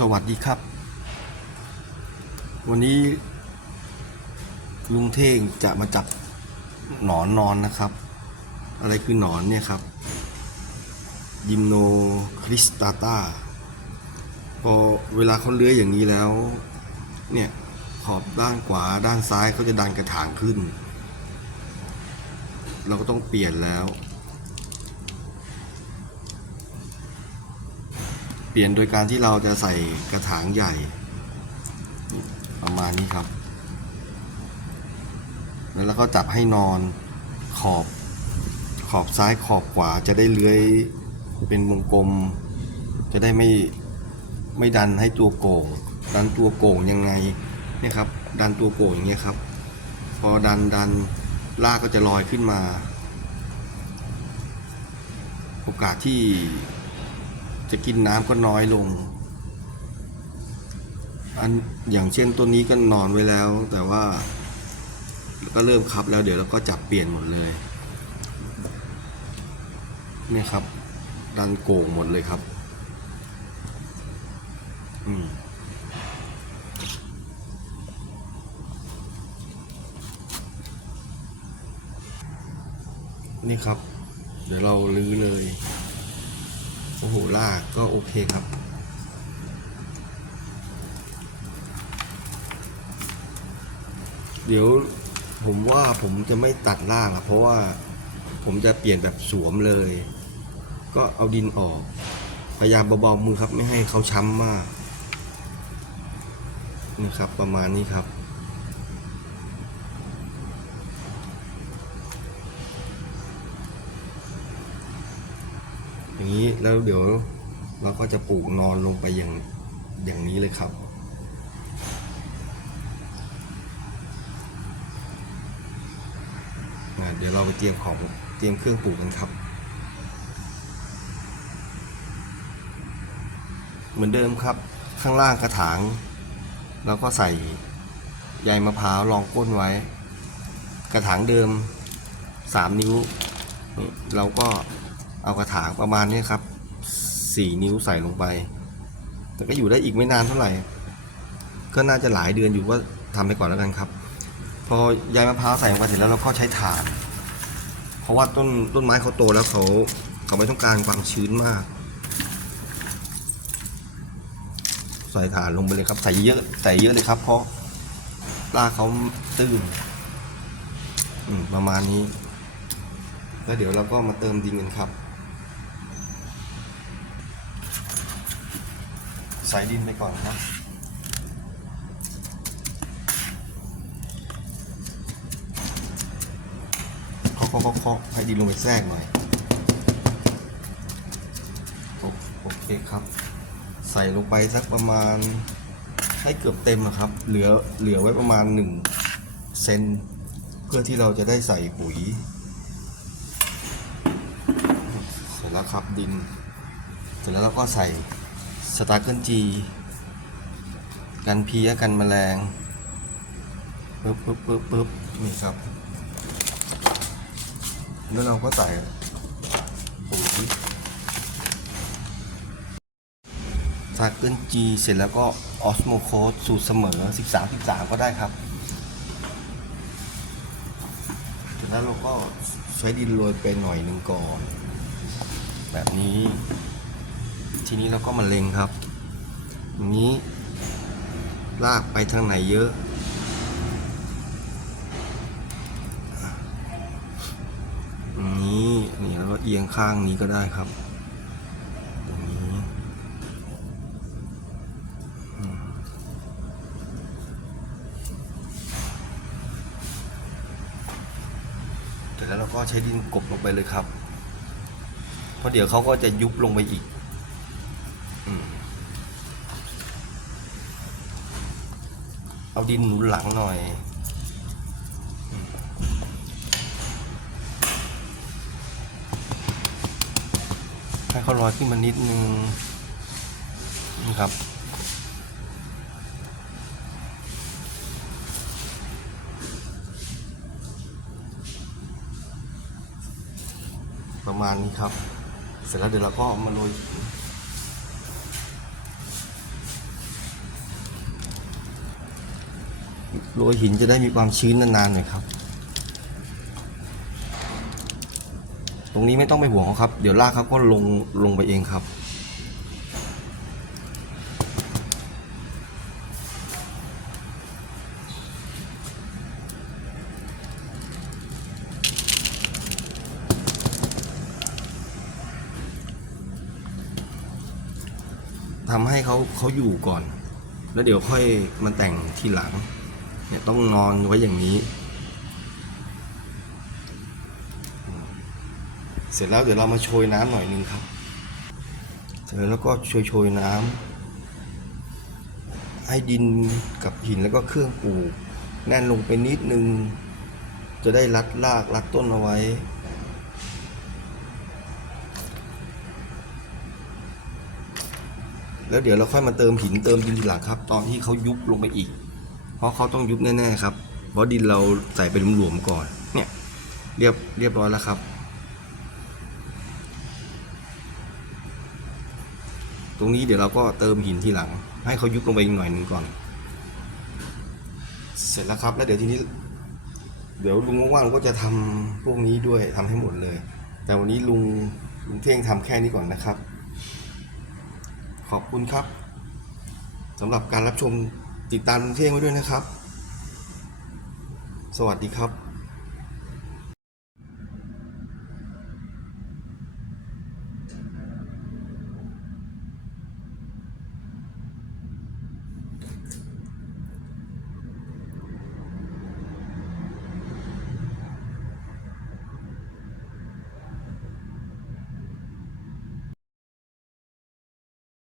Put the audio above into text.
สวัสดีครับ วันนี้ ลุงเท่งจะมาจับหนอนนอนนะครับ อะไรคือหนอนเนี่ยครับยิมโนคริสตาตาพอเวลาเขาเลื้อยอย่างนี้แล้ว เนี่ย ขอบด้านขวาด้านซ้ายเขาจะดันกระถางขึ้น เราก็ต้องเปลี่ยนแล้ว เปลี่ยนโดยการที่เราจะใส่กระถางใหญ่ ประมาณนี้ครับ แล้วเราก็จับให้นอนขอบขอบซ้ายขอบขวาจะได้เลื้อยเป็นวงกลม จะได้ไม่ไม่ดันให้ตัวโก่ง ดันตัวโก่งยังไงเนี่ยครับ ดันตัวโก่งอย่างเงี้ยครับ พอดันดันลากก็จะลอยขึ้นมา โอกาสที่ จะกินน้ำก็น้อยลง อันอย่างเช่นต้นนี้ก็นอนไว้แล้ว แต่ว่าก็เริ่มคับแล้วเดี๋ยวเราก็จับเปลี่ยนหมดเลยเนี่ยครับ ดันโก่งหมดเลยครับ อืมนี่ครับ เดี๋ยวเราลื้อเลย อ้โหลากก็โอเคครับ เดี๋ยวผมว่าผมจะไม่ตัดล่างอะเพราะว่าผมจะเปลี่ยนแบบสวมเลย ก็เอาดินออก พยายามเบาๆมือครับ ไม่ให้เขาช้ำมากนะครับประมาณนี้ครับ อย่างนี้แล้วเดี๋ยวเราก็จะปลูกนอนลงไปอย่างอย่างนี้เลยครับ เดี๋ยวเราไปเตรียมของเตรียมเครื่องปลูกกันครับ เหมือนเดิมครับข้างล่างกระถางเราก็ใส่ใยมะพร้าวรองก้นไว้ กระถางเดิม 3 นิ้ว เราก็ เอากระถางประมาณนี้ครับ4นิ้วใส่ลงไป แต่ก็อยู่ได้อีกไม่นานเท่าไหร่ ก็น่าจะหลายเดือนอยู่ว่าทำไปก่อนแล้วกันครับ พอใยมะพร้าวใส่ลงไปเสร็จแล้วเราก็ใช้ถ่าน เพราะว่าต้นต้นไม้เขาโตแล้วเขาเขาไม่ต้องการความชื้นมาก ใส่ถ่านลงไปเลยครับ ใส่เยอะใส่เยอะเลยครับ เพราะรากเขาตื้นประมาณนี้ แล้วเดี๋ยวเราก็มาเติมดินกันครับ ใส่ดินไปก่อนครับเคาะเคาะเคาะเคาะให้ดินลงไปแทรกหน่อยโอโอเคครับ ใส่ลงไปสักประมาณให้เกือบเต็มนะครับ เหลือเหลือไว้ประมาณ1เซนเพื่อที่เราจะได้ใส่ปุ๋ย เสร็จแล้วครับดิน เสร็จแล้วเราก็ใส่ สตาร์เกิลจีกันเพี้ยกันแมลงปึ๊บปึ๊บปึ๊บปึ๊บนี่ครับ แล้วเราก็ใส่ปุ๋ยซาร์เกิลจีเสร็จแล้วก็ออสโมโคสสูตรเสมอ 13 13 ก็ได้ครับเสร็จแล้วเราก็ใช้ดินโรยไปหน่อยหนึ่งก่อน แบบนี้ ทีนี้เราก็มาเล็งครับอย่างนี้ ลากไปทางไหนเยอะอย่างนี้นี่แล้วก็เอียงข้างนี้ก็ได้ครับอย่างนี้อืมเสร็จแล้วเราก็ใช้ดินกบลงไปเลยครับ เพราะเดี๋ยวเขาก็จะยุบลงไปอีก เอาดินหนุนหลังหน่อย ให้เขาลอยขึ้นมานิดนึงนี่ครับประมาณนี้ครับ เสร็จแล้วเดี๋ยวเราก็มาโรย โรยหินจะได้มีความชื้นนานๆหน่อยครับ ตรงนี้ไม่ต้องไปห่วงเขาครับ เดี๋ยวลากเขาก็ลงลงไปเองครับทำให้เขาเขาอยู่ก่อน แล้วเดี๋ยวค่อยมาแต่งทีหลัง เนี่ยต้องนอนไว้อย่างนี้ เสร็จแล้วเดี๋ยวเรามาโชยน้ำหน่อยนึงครับ เสร็จแล้วก็โชยโชยน้ำให้ดินกับหินแล้วก็เครื่องปลูกแน่นลงไปนิดนึง จะได้รัดรากรัดต้นเอาไว้แล้วเดี๋ยวเราค่อยมาเติมหินเติมดินทีหลังครับ ตอนที่เขายุบลงไปอีก ราะเขาต้องยุบแน่ๆครับเพราะดินเราใส่ไปหลวมๆก่อนเนี่ยเรียบเรียบร้อยแล้วครับ ตรงนี้เดี๋ยวเราก็เติมหินทีหลัง ให้เขายุบลงไปอีกหน่อยหนึ่งก่อน เสร็จแล้วครับแล้วเดี๋ยวทีนี้ เดี๋ยวลุงว่างๆก็จะทำพวกนี้ด้วยทำให้หมดเลย แต่วันนี้ลุงลุงเท่งทำแค่นี้ก่อนนะครับ ขอบคุณครับสำหรับการรับชม ติดตามลุงเท่งไว้ด้วยนะครับ สวัสดีครับ